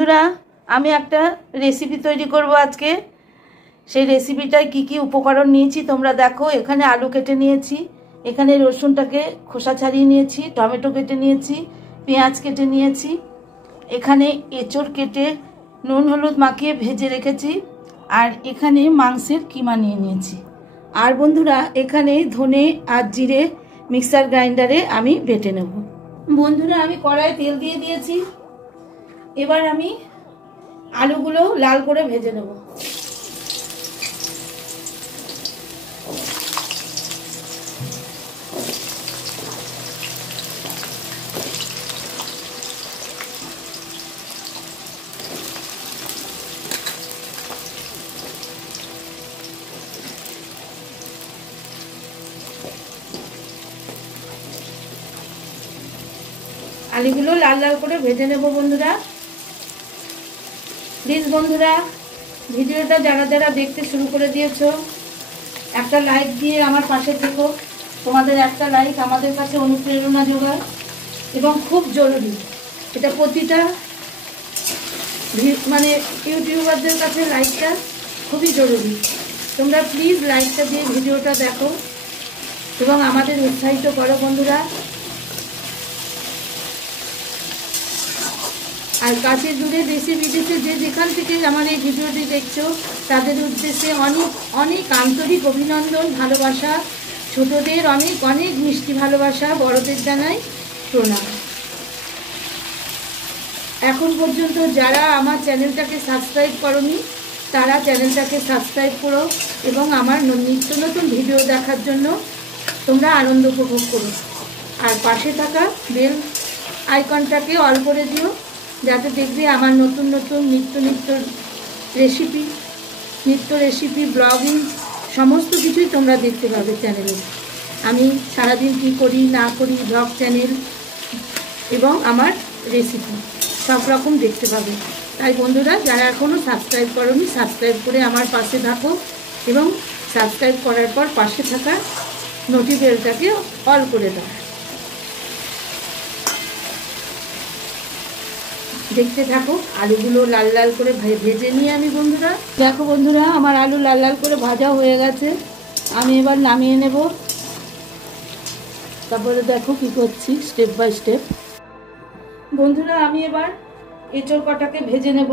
বন্ধুরা আমি একটা রেসিপি তৈরি করব আজকে। সেই রেসিপিটায় কি কি উপকরণ নিয়েছি তোমরা দেখো। এখানে আলু কেটে নিয়েছি, এখানে রসুনটাকে খোসা ছাড়িয়ে নিয়েছি, টমেটো কেটে নিয়েছি, পেঁয়াজ কেটে নিয়েছি, এখানে এঁচড় কেটে নুন হলুদ মাখিয়ে ভেজে রেখেছি, আর এখানে মাংসের কিমা নিয়ে নিয়েছি। আর বন্ধুরা এখানে ধনে আর জিরে মিক্সার গ্রাইন্ডারে আমি বেটে নেব। বন্ধুরা আমি কড়াই তেল দিয়ে দিয়েছি, এবার আমি আলুগুলো লাল করে ভেজে নেব। আলুগুলো লাল লাল করে ভেজে নেব বন্ধুরা। প্লিজ বন্ধুরা ভিডিওটা যারা যারা দেখতে শুরু করে দিয়েছো একটা লাইক দিয়ে আমার পাশে থেকো। তোমাদের একটা লাইক আমাদের কাছে অনুপ্রেরণা যোগায় এবং খুব জরুরি। এটা প্রতিটা মানে ইউটিউবারদের কাছে লাইকটা খুবই জরুরি। তোমরা প্লিজ লাইকটা দিয়ে ভিডিওটা দেখো এবং আমাদের উৎসাহিত করো বন্ধুরা। আর কাছে দূরে দেশে বিদেশে যে যেখান থেকে আমার এই ভিডিওটি দেখছো তাদের উদ্দেশ্যে অনেক অনেক আন্তরিক অভিনন্দন, ভালোবাসা। ছোটদের অনেক অনেক মিষ্টি ভালোবাসা, বড়দের জানাই প্রণাম। এখন পর্যন্ত যারা আমার চ্যানেলটাকে সাবস্ক্রাইব করোনি তারা চ্যানেলটাকে সাবস্ক্রাইব করো এবং আমার নিত্য নতুন ভিডিও দেখার জন্য তোমরা আনন্দ উপভোগ করো। আর পাশে থাকা বেল আইকনটাকে অল করে দিও, যাতে দেখবে আমার নতুন নতুন নিত্য রেসিপি ব্লগিং সমস্ত কিছুই তোমরা দেখতে পাবে চ্যানেলে। আমি সারাদিন কী করি না করি ব্লগ চ্যানেল এবং আমার রেসিপি সব রকম দেখতে পাবে। তাই বন্ধুরা যারা এখনও সাবস্ক্রাইব করোনি সাবস্ক্রাইব করে আমার পাশে থাকো এবং সাবস্ক্রাইব করার পর পাশে থাকা নোটিফিকেশনটাকে অল করে দাও। দেখতে থাকো। আলুগুলো লাল লাল করে ভেজে নিয়ে আমি বন্ধুরা দেখো বন্ধুরা আমার আলু লাল লাল করে ভাজা হয়ে গেছে। আমি এবার নামিয়ে নেব। তারপরে দেখো কি করছি স্টেপ বাই স্টেপ। বন্ধুরা আমি এবার এঁচড় কটাকে ভেজে নেব।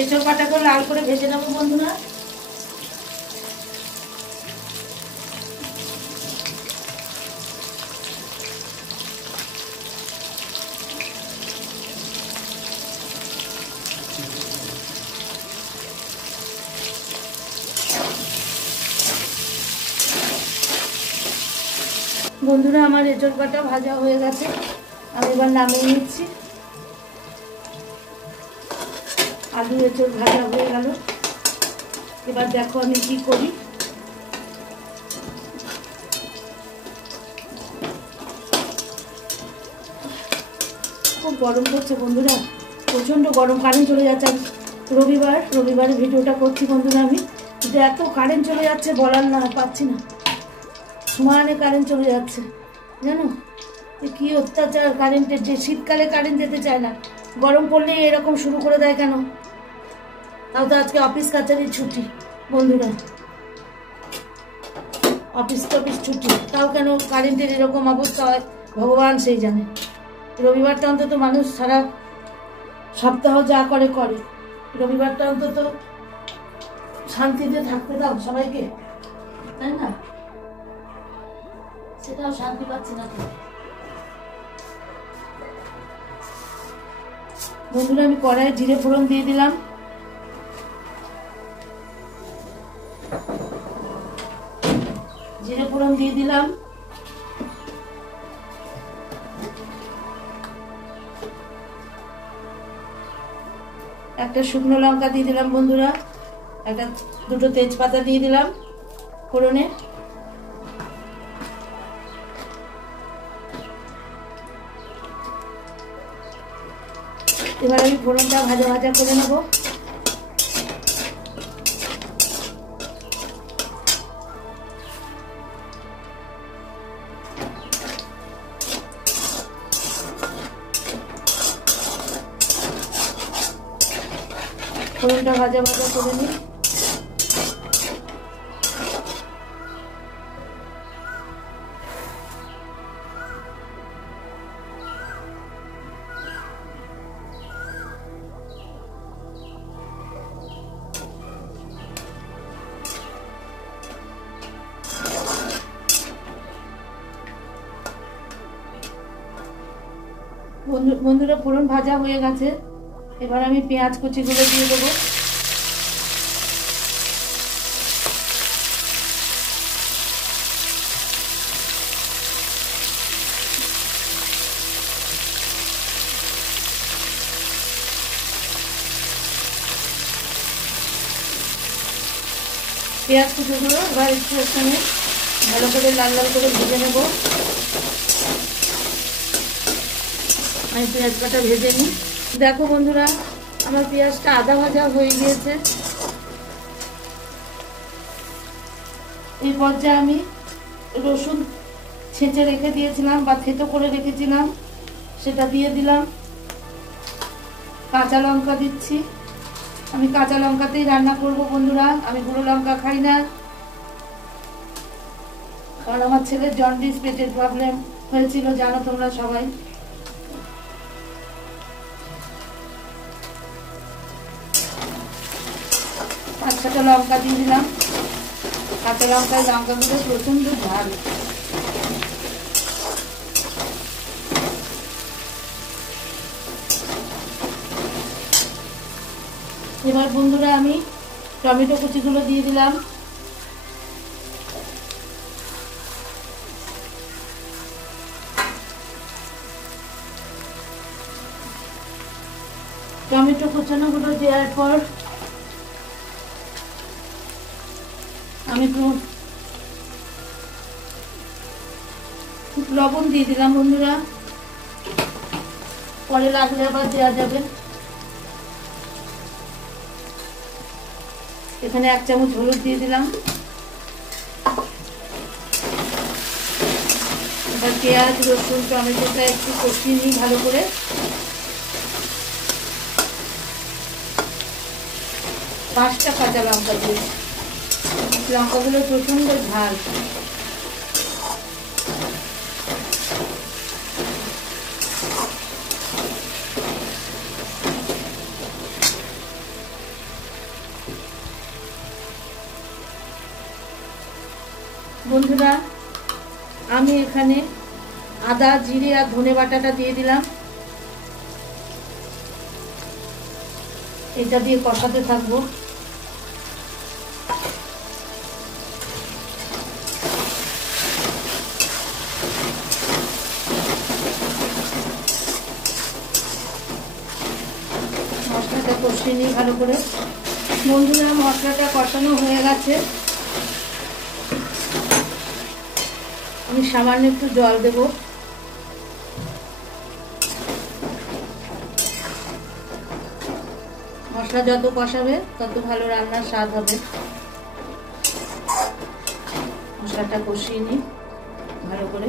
এঁচড় কটাকে লাল করে ভেজে নেব বন্ধুরা। বন্ধুরা আমার এঁচড় কাটা ভাজা হয়ে গেছে, আমি এবার নামিয়ে নিচ্ছি। আলু এঁচড় ভাজা হয়ে গেল। এবার দেখো আমি কি করি। খুব গরম করছে বন্ধুরা, প্রচণ্ড গরম। কারেন্ট চলে যাচ্ছে। রবিবারে ভিডিওটা করছি বন্ধুরা আমি, কিন্তু এত কারেন্ট চলে যাচ্ছে বলার না, পাচ্ছি না। সমানে কারেন্ট চলে যাচ্ছে জানো, কি অত্যাচার কারেন্টের। যে শীতকালে কারেন্ট যেতে চায় না, গরম পড়লে এরকম শুরু করে দেয় কেন? তাও তো আজকে অফিস কাছারির ছুটি বন্ধুরা, অফিস ছুটি, তাও কেন কারেন্টের এরকম অবস্থা হয় ভগবান সেই জানে। রবিবারটা অন্তত মানুষ সারা সপ্তাহ যা করে করে, রবিবারটা অন্তত শান্তিতে থাকতে দাও সবাইকে, তাই না? সেটাও শান্তি পাচ্ছি না বন্ধুরা। আমি কড়াইয়ে জিরে ফোড়ন দিয়ে দিলাম। একটা শুকনো লঙ্কা দিয়ে দিলাম বন্ধুরা, দুটো তেজপাতা দিয়ে দিলাম ফোড়নে। এবার আমি ফোড়নটা ভাজা ভাজা করে নেব। ফোড়নটা ভাজা ভাজা করে নিই। বন্ধুরা ফোড়ন ভাজা হয়ে গেছে, এবার আমি পেঁয়াজ কুচিগুলো দিয়ে দেবো। পেঁয়াজ কুচিগুলো এবার একটু ওখানে ভালো করে লাল লাল করে ভেজে নেব। আমি পেঁয়াজ কাটা ভেজে নিই। দেখো বন্ধুরা, আমার পেঁয়াজটা আধা ভাজা হয়ে গিয়েছে। এই পর্যায়ে আমি রসুন ছেঁচে রেখে দিয়েছিলাম বা থেতো করে রেখেছিলাম, সেটা দিয়ে দিলাম। কাঁচা লঙ্কা দিচ্ছি। আমি কাঁচা লঙ্কাতেই রান্না করব বন্ধুরা, আমি গুঁড়ো লঙ্কা খাই না, কারণ আমার ছেলের জন্ডিস, পেটের প্রবলেম হয়েছিল, জানো তোমরা সবাই। পাঁচটা লঙ্কা দিয়ে দিলাম। কাঁচা লঙ্কায় লঙ্কাগুলো প্রচন্ড ঝাল। এবার বন্ধুরা আমি টমেটো কুচিগুলো দিয়ে দিলাম। টমেটো কুচানোগুলো দেওয়ার পর আমি একটু লবণ দিয়ে দিলাম বন্ধুরা, পরে লাগলে আবার দেওয়া যাবে। এখানে 1 চামচ হলুদ দিয়ে দিলাম। এবার পেঁয়াজ, রসুন, টমেটোটা একটু কষিয়ে নিই ভালো করে। পাঁচটা কাঁচা লঙ্কা দিয়ে, লঙ্কাগুলো প্রচন্ড ঝাল। বন্ধুরা আমি এখানে আদা, জিরে আর ধনে বাটাটা দিয়ে দিলাম। এটা দিয়ে কষাতে থাকবো। মশলাটা কষিয়ে নিই ভালো করে। বন্ধুরা মশলাটা কষানো হয়ে গেছে, আমি সামান্য একটু জল দেব। মশলা যত কষাবে তত ভালো রান্নার স্বাদ হবে। মশলাটা কষিয়ে নিই ভালো করে।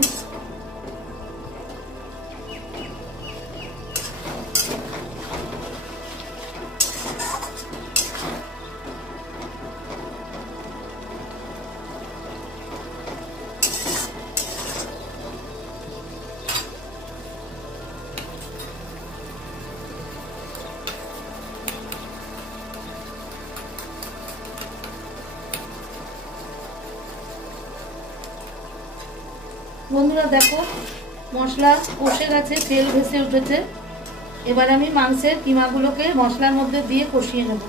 বন্ধুরা দেখো মশলা কষে গেছে, তেল ভেসে উঠেছে। এবার আমি মাংসের কিমাগুলোকে মশলার মধ্যে দিয়ে কষিয়ে নেব।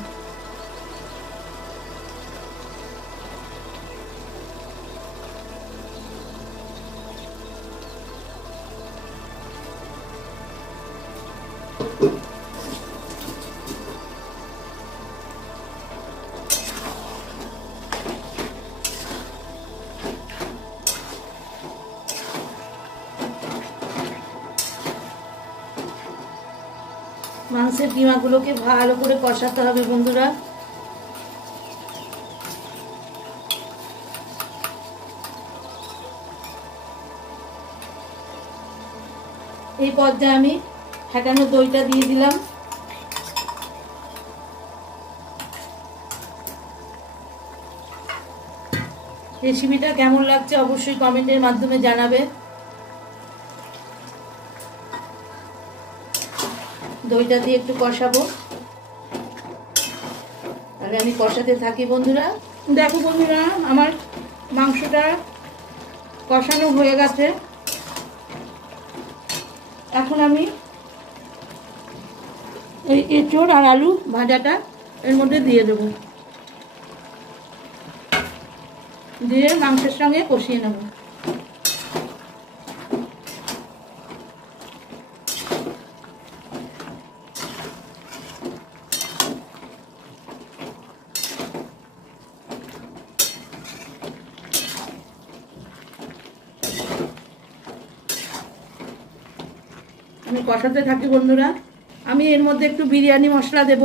মাংসের কিমাগুলোকে ভালো করে কষাতে হবে বন্ধুরা। এই পর্যায়ে আমি ফেটানো দইটা দিয়ে দিলাম। রেসিপিটা কেমন লাগছে অবশ্যই কমেন্টের মাধ্যমে জানাবে। দইটা দিয়ে একটু কষাবো, তাহলে আমি কষাতে থাকি বন্ধুরা। দেখো বন্ধুরা, আমার মাংসটা কষানো হয়ে গেছে। এখন আমি এই এঁচড় আর আলু ভাজাটা এর মধ্যে দিয়ে দেবো, দিয়ে মাংসের সঙ্গে কষিয়ে নেব। আমি কষাতে থাকি বন্ধুরা। আমি এর মধ্যে একটু বিরিয়ানি মশলা দেব।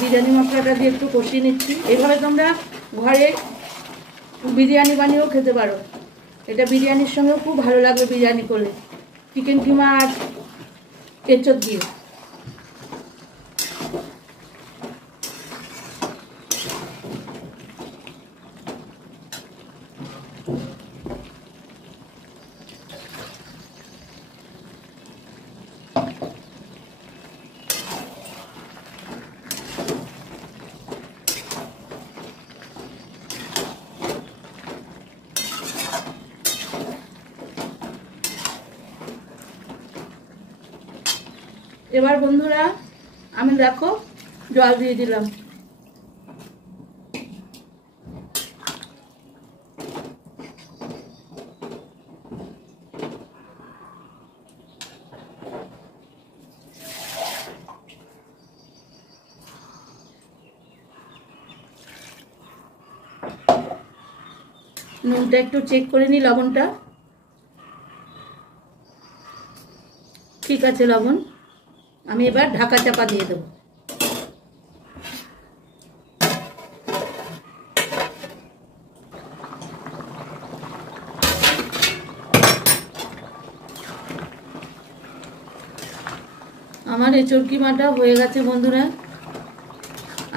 বিরিয়ানি মশলাটা দিয়ে একটু কষিয়ে নিচ্ছি। এভাবে তোমরা ঘরে বিরিয়ানি বানিয়েও খেতে পারো, এটা বিরিয়ানির সঙ্গেও খুব ভালো লাগবে বিরিয়ানি করলে, চিকেন কিমা আর এঁচড় দিয়ে। এবার বন্ধুরা আমি দেখো জল দিয়ে দিলাম। নুনটা একটু চেক করে নি, লবণটা ঠিক আছে লবণ। আমি এবার ঢাকা চাপা দিয়ে দেব। আমার এঁচড় কিমাটা হয়ে গেছে বন্ধুরা।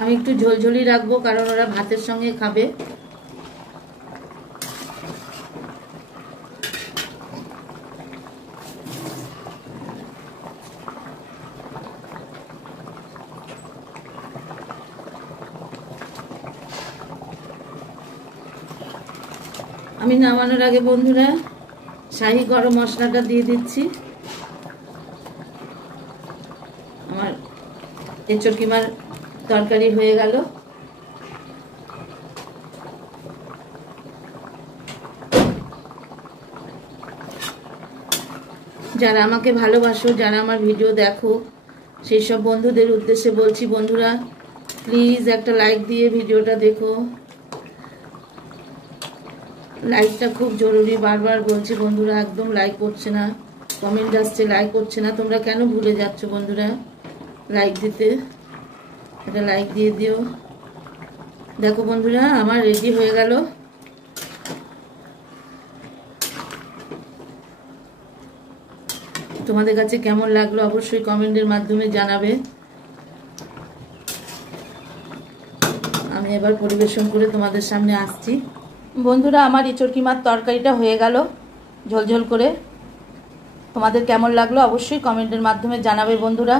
আমি একটু ঝোলঝোলি রাখবো, কারণ ওরা ভাতের সঙ্গে খাবে। আমি নামানোর আগে বন্ধুরা শাহি গরম মশলাটা দিয়ে দিচ্ছি। আমার এঁচড় কিমার তরকারি হয়ে গেল। যারা আমাকে ভালোবাসো, যারা আমার ভিডিও দেখো, সেই সব বন্ধুদের উদ্দেশ্যে বলছি বন্ধুরা, প্লিজ একটা লাইক দিয়ে ভিডিওটা দেখো। লাইকটা খুব জরুরি, বারবার বলছি বন্ধুরা, একদম লাইক করছে না, কমেন্ট আসছে লাইক করছে না। তোমরা কেন ভুলে যাচ্ছ বন্ধুরা লাইক দিতে? এটা লাইক দিয়ে দিও। দেখো বন্ধুরা আমার রেডি হয়ে গেল। তোমাদের কাছে কেমন লাগলো অবশ্যই কমেন্টের মাধ্যমে জানাবে। আমি এবার পরিবেশন করে তোমাদের সামনে আসছি। বন্ধুরা আমার এঁচড় কিমার তরকারিটা হয়ে গেল ঝোলঝোল করে। তোমাদের কেমন লাগলো অবশ্যই কমেন্টের মাধ্যমে জানাবে বন্ধুরা।